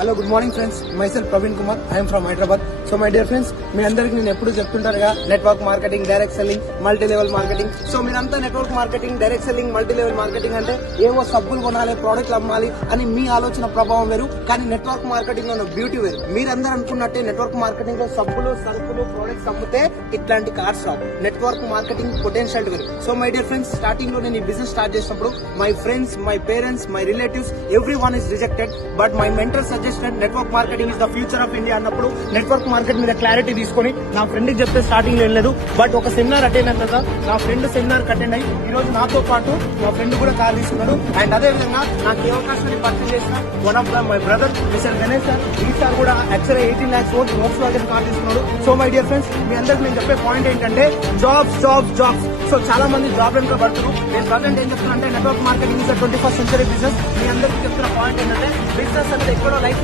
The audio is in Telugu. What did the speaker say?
Hello good morning friends, myself Praveen Kumar, I'm from Hyderabad. So my dear friends, మీ అందరికి నేను ఎప్పుడు చెప్తుంటారుగా network marketing, direct selling, multi level marketing. So మీరంతా network marketing, direct selling, multi level marketing అంటే ఏవో సబ్బులు కొనాలి, ప్రోడక్ట్లు అమ్మాలి అని మీ ఆలోచన ప్రభావం వేరు. కానీ నెట్వర్క్ మార్కెటింగ్ లో బ్యూటీ వేరు. మీరందరూ అనుకున్నట్టే నెట్వర్క్ మార్కెటింగ్ లో సబ్బులు, సరుకులు, ప్రోడక్ట్స్ అమ్మితే ఇట్లాంటి కార్డ్స్ రావు. నెట్వర్క్ మార్కెటింగ్ పొటెన్షియల్ వేరు. So my dear friends, starting లో నేను ఈ బిజినెస్ స్టార్ట్ చేసినప్పుడు my friends, my parents, my relatives, every one is rejected. But my mentor suggested network marketing is the future of India అన్నప్పుడు నెట్వర్క్ మార్కెట్ మీద క్లారిటీ తీసుకొని నా ఫ్రెండ్ కి చెప్తే స్టార్టింగ్ లో వెళ్ళలేదు. బట్ ఒక సెమినార్ అటెండ్ అయిన తర్వాత నా ఫ్రెండ్ సెమినార్ అటెండ్ అయ్యి ఈ రోజు నాతో పాటు మా ఫ్రెండ్ కూడా కార్ తీసుకున్నాడు. అండ్ అదే విధంగా నాకు ఏ అవకాశాన్ని పరిచయం చేసిన one of my brother mister Ganesh sir. ఈ సార్ కూడా యాక్చువల్గా 18 lakhs వోక్స్ వ్యాగన్ కార్ తీసుకున్నాడు. సో మై డియర్ ఫ్రెండ్స్, మీ అందరికి నేను చెప్పే పాయింట్ ఏంటంటే జాబ్స్ జాబ్స్ జాబ్స్. సో చాలా మంది జాబ్ వెనుక పడుతున్నారు. నేను ప్రజెంట్ ఏం చెప్తున్నా అంటే network marketing is 21st century business. మీ అందరికి చెప్తున్న పాయింట్ ఏంటంటే బిజినెస్ అనేది ఎక్కడో లైఫ్